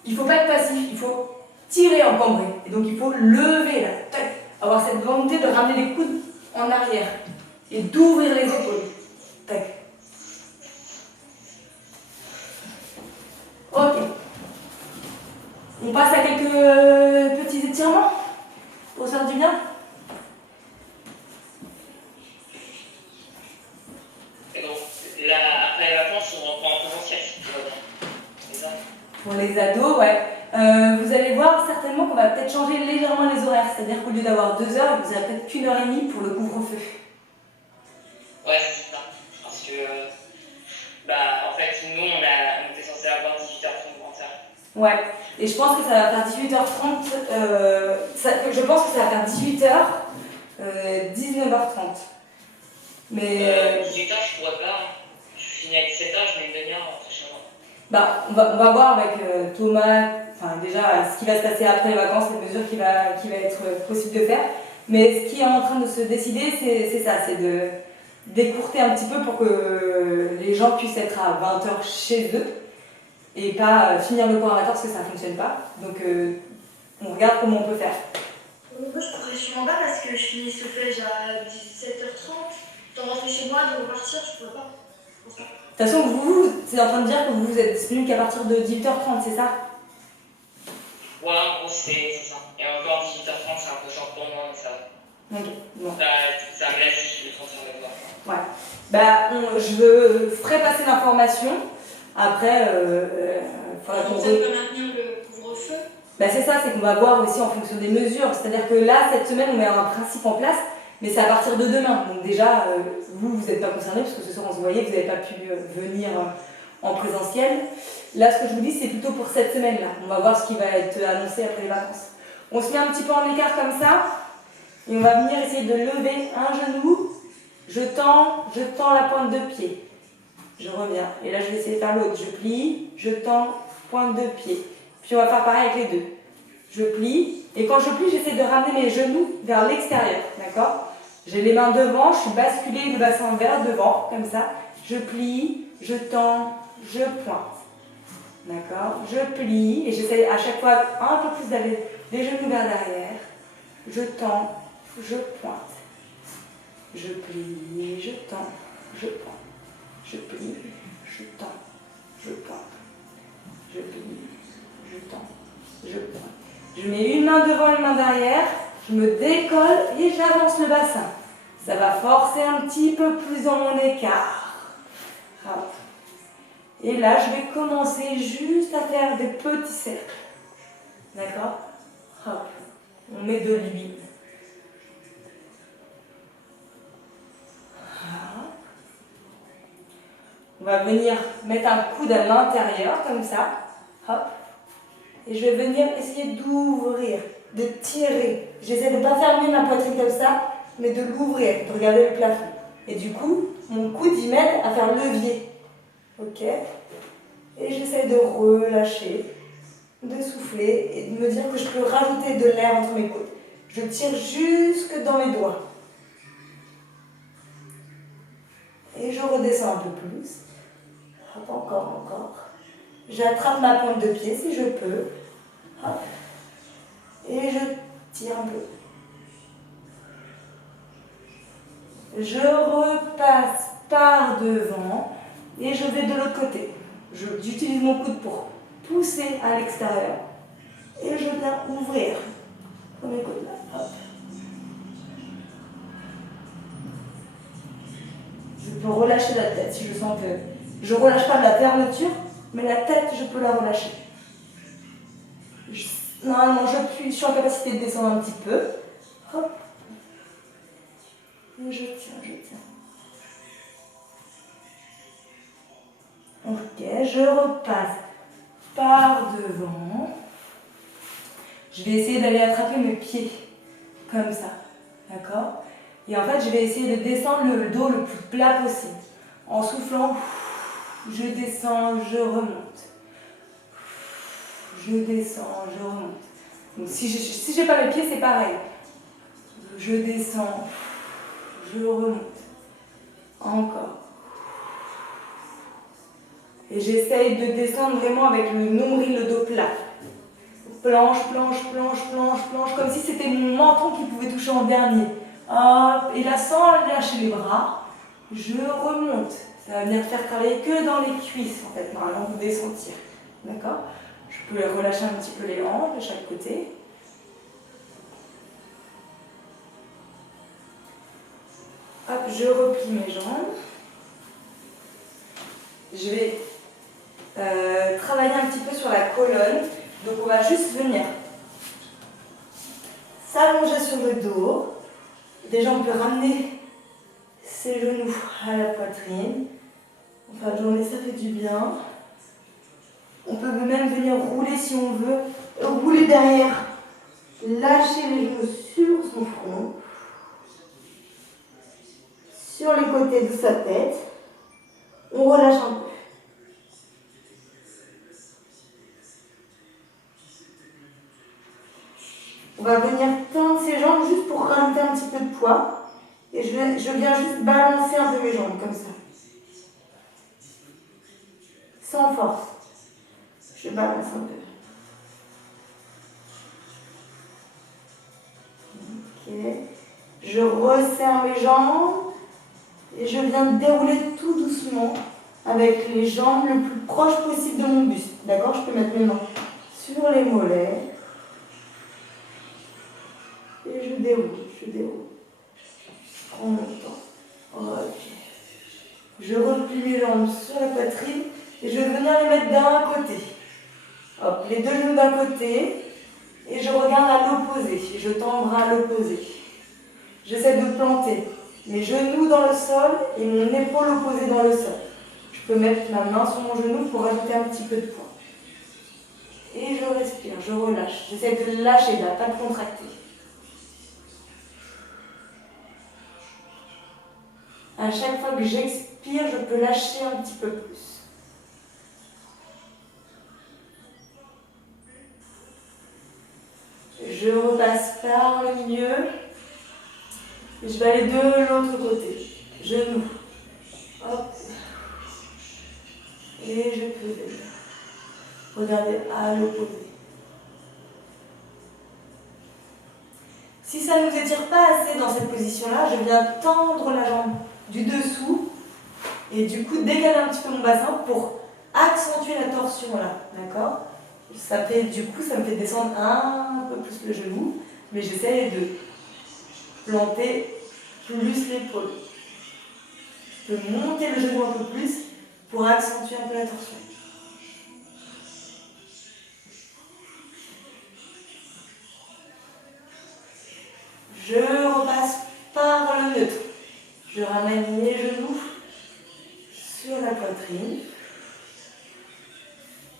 il ne faut pas être passif, il faut tirer en cambré. Et donc, il faut lever, là, tac, avoir cette volonté de ramener les coudes en arrière et d'ouvrir les épaules. Tac. Ok. On passe à quelques petits étirements pour se faire du bien. Et donc, là, après les vacances, on reprend en présentiel, si tout va bien. C'est ça? Pour les ados, ouais. Vous allez voir certainement qu'on va peut-être changer légèrement les horaires. C'est-à-dire qu'au lieu d'avoir 2 heures, vous avez peut-être qu'1 heure et demie pour le couvre-feu. Ouais, c'est ça. Parce que, en fait, nous, on était censé avoir 18h30 pour ça. Ouais. Et je pense que ça va faire 18h30. Je pense que ça va faire 18h, 19h30. Mais. 18h, je pourrais pas. Hein. Je finis à 17h, je mets une demi-heure entre chez moi. Bah, on va voir avec Thomas, enfin déjà ce qui va se passer après les vacances, les mesures qui va être possible de faire. Mais ce qui est en train de se décider, c'est ça, c'est de d'écourter un petit peu pour que les gens puissent être à 20h chez eux et pas finir le cours à 20h parce que ça ne fonctionne pas. Donc on regarde comment on peut faire. Moi, je pourrais sûrement pas parce que je finis ce flèche à 17h30. T'en rentrer chez moi, de repartir, je pourrais pas. De toute façon, vous, c'est en train de dire que vous êtes disponible qu'à partir de 18h30, c'est ça? Ouais, en gros, c'est ça. Et encore 18h30, c'est un peu short pour moi, mais ça va. Ok, bon. Ça me laisse si je vais sentir le voir. Ouais. Bah, je ferai passer l'information. Après, faudra qu'on... On peut maintenir le couvre-feu. Bah, c'est ça, c'est qu'on va voir aussi en fonction des mesures. C'est-à-dire que là, cette semaine, on met un principe en place, mais c'est à partir de demain. Donc déjà, vous n'êtes pas concernés, parce que ce soir, on se voyait, vous n'avez pas pu venir en présentiel. Là, ce que je vous dis, c'est plutôt pour cette semaine-là. On va voir ce qui va être annoncé après les vacances. On se met un petit peu en écart comme ça, et on va venir essayer de lever un genou. Je tends la pointe de pied. Je reviens. Et là, je vais essayer de faire l'autre. Je plie, je tends, pointe de pied. Puis on va faire pareil avec les deux. Je plie, et quand je plie, j'essaie de ramener mes genoux vers l'extérieur, d'accord? J'ai les mains devant, je suis basculée le bassin vers devant, comme ça. Je plie, je tends, je pointe. D'accord? Je plie, et j'essaie à chaque fois un peu plus d'aller les genoux vers derrière. Je tends, je pointe. Je plie, je tends, je pointe. Je plie, je tends, je pointe. Je plie, je tends, je pointe. Je mets une main devant, une main derrière, je me décolle et j'avance le bassin. Ça va forcer un petit peu plus dans mon écart. Hop. Et là, je vais commencer juste à faire des petits cercles. D'accord? Hop. On met de l'huile. On va venir mettre un coude à l'intérieur, comme ça. Hop. Et je vais venir essayer d'ouvrir, de tirer. J'essaie de ne pas fermer ma poitrine comme ça, mais de l'ouvrir, de regarder le plafond. Et du coup, mon coude y m'aide à faire levier. Ok? Et j'essaie de relâcher, de souffler et de me dire que je peux rajouter de l'air entre mes coudes. Je tire jusque dans mes doigts. Et je redescends un peu plus. Hop, encore. J'attrape ma pointe de pied si je peux. Hop. Et je tire un peu. Je repasse par devant et je vais de l'autre côté. J'utilise mon coude pour pousser à l'extérieur et je viens ouvrir. Premier coude là. Hop. Je peux relâcher la tête si je sens que je ne relâche pas de la fermeture, mais la tête, je peux la relâcher. Normalement, je suis en capacité de descendre un petit peu. Hop. je repasse par devant. Je vais essayer d'aller attraper mes pieds, comme ça, d'accord? Et en fait, je vais essayer de descendre le dos le plus plat possible. En soufflant, je descends, je remonte. Je descends, je remonte. Donc si j'ai pas mes pieds, c'est pareil. Je descends, je remonte. Encore. Et j'essaye de descendre vraiment avec le nombril, le dos plat. Planche, planche, planche, planche, planche, comme si c'était mon menton qui pouvait toucher en dernier. Hop, et là, sans lâcher les bras, je remonte. Ça va venir faire travailler que dans les cuisses, en fait, normalement, vous devez sentir. D'accord? Je peux relâcher un petit peu les hanches de chaque côté. Hop, je replie mes jambes. Je vais travailler un petit peu sur la colonne. Donc on va juste venir s'allonger sur le dos. Déjà on peut ramener ses genoux à la poitrine. En fin de journée ça fait du bien. On peut même venir rouler si on veut. Rouler derrière. Lâcher les genoux sur son front. Sur les côtés de sa tête. On relâche un peu. On va venir tendre ses jambes juste pour rajouter un petit peu de poids. Et je viens juste balancer un peu mes jambes comme ça. Sans force. Je balance un peu. Ok. Je resserre mes jambes. Et je viens dérouler tout doucement avec les jambes le plus proche possible de mon buste. D'accord? Je peux mettre mes mains sur les mollets. Et je déroule, je déroule. Je prends mon temps. Ok. Je replie les jambes sur la poitrine et je vais venir les mettre d'un côté. Hop, les deux genoux d'un côté. Et je regarde à l'opposé. Je tends le bras à l'opposé. J'essaie de planter mes genoux dans le sol et mon épaule opposée dans le sol. Je peux mettre ma main sur mon genou pour rajouter un petit peu de poids. Et je respire, je relâche. J'essaie de lâcher là, pas de contracter. À chaque fois que j'expire, je peux lâcher un petit peu plus. Je repasse par le milieu. Et je vais aller de l'autre côté. Genoux. Hop. Et je peux venir. Regardez à l'opposé. Si ça ne nous étire pas assez dans cette position-là, je viens tendre la jambe du dessous et du coup décaler un petit peu mon bassin pour accentuer la torsion là. D'accord? Du coup, ça me fait descendre un peu plus le genou, mais j'essaie de planter plus l'épaule. Je peux monter le genou un peu plus pour accentuer un peu la torsion. Je repasse par le neutre. Je ramène les genoux sur la poitrine.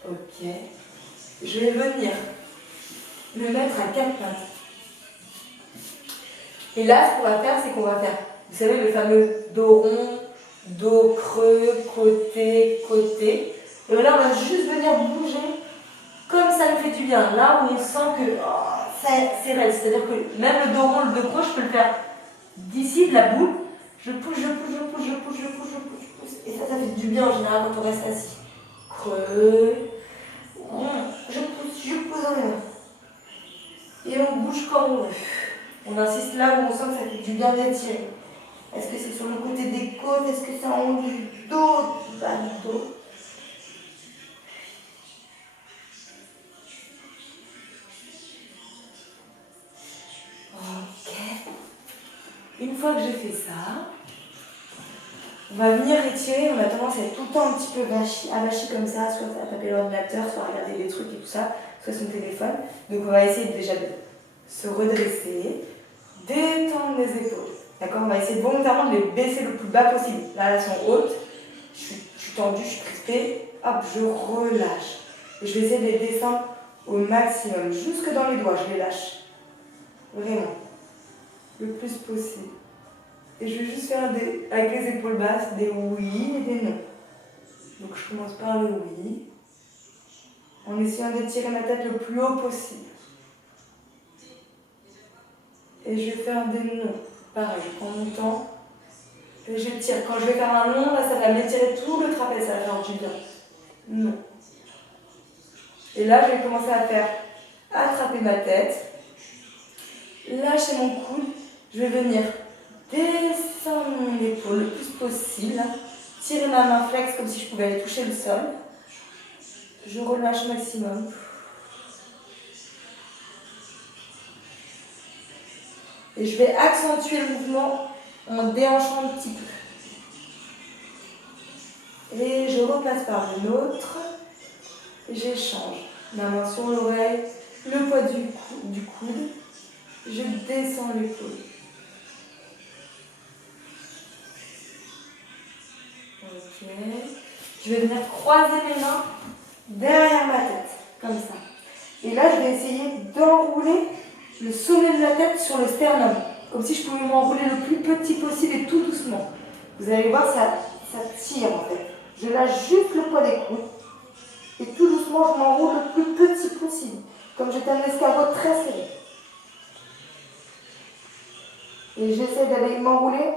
Ok. Je vais venir me mettre à quatre pattes. Et là, ce qu'on va faire, c'est qu'on va faire, vous savez, le fameux dos rond, dos creux, côté, côté. Et là, on va juste venir bouger comme ça nous fait du bien. Là où on sent que c'est raide. C'est-à-dire que même le dos rond, le dos creux, je peux le faire d'ici, de la boule. Je pousse, je pousse, je pousse, je pousse, je pousse, je pousse, je pousse. Et ça fait du bien en général quand on reste assis. Creux. Je pousse dans les mains. Et on bouge comme on veut. On insiste là où on sent que ça fait du bien d'étirer. Est-ce que c'est sur le côté des côtes? Est-ce que c'est en haut du dos? Bas du dos. Ok. Une fois que j'ai fait ça, on va venir étirer. On a tendance à être tout le temps un petit peu avachi comme ça, soit à taper l'ordinateur, soit à regarder des trucs et tout ça, soit son téléphone. Donc on va essayer déjà de se redresser, détendre les épaules. D'accord? On va essayer volontairement de les baisser le plus bas possible. Là, elles sont hautes. Je suis tendue, je suis crispée. hop, je relâche. Et je vais essayer de les descendre au maximum, jusque dans les doigts, je les lâche. Vraiment. Le plus possible. Et je vais juste faire avec les épaules basses des oui et des non. Donc je commence par le oui, en essayant d'étirer ma tête le plus haut possible. Et je vais faire des non. Pareil, je prends mon temps. Et je tire. Quand je vais faire un non, là, ça va m'étirer tout le trapèze, ça va faire du bien. Non. Et là, je vais commencer à faire attraper ma tête, lâcher mon coude, je vais venir descendre mon épaule le plus possible, tirer ma main flex comme si je pouvais aller toucher le sol. Je relâche maximum. Et je vais accentuer le mouvement en déhanchant un petit peu. Et je repasse par une autre. Et j'échange. Ma main sur l'oreille, le poids du coude. Je descends l'épaule. Ok. Je vais venir croiser mes mains derrière ma tête, comme ça. Et là, je vais essayer d'enrouler le sommet de la tête sur le sternum, comme si je pouvais m'enrouler le plus petit possible et tout doucement. Vous allez voir, ça tire en fait. Je lâche juste le poids des coudes et tout doucement, je m'enroule le plus petit possible, comme j'étais un escargot très serré. Et j'essaie d'aller m'enrouler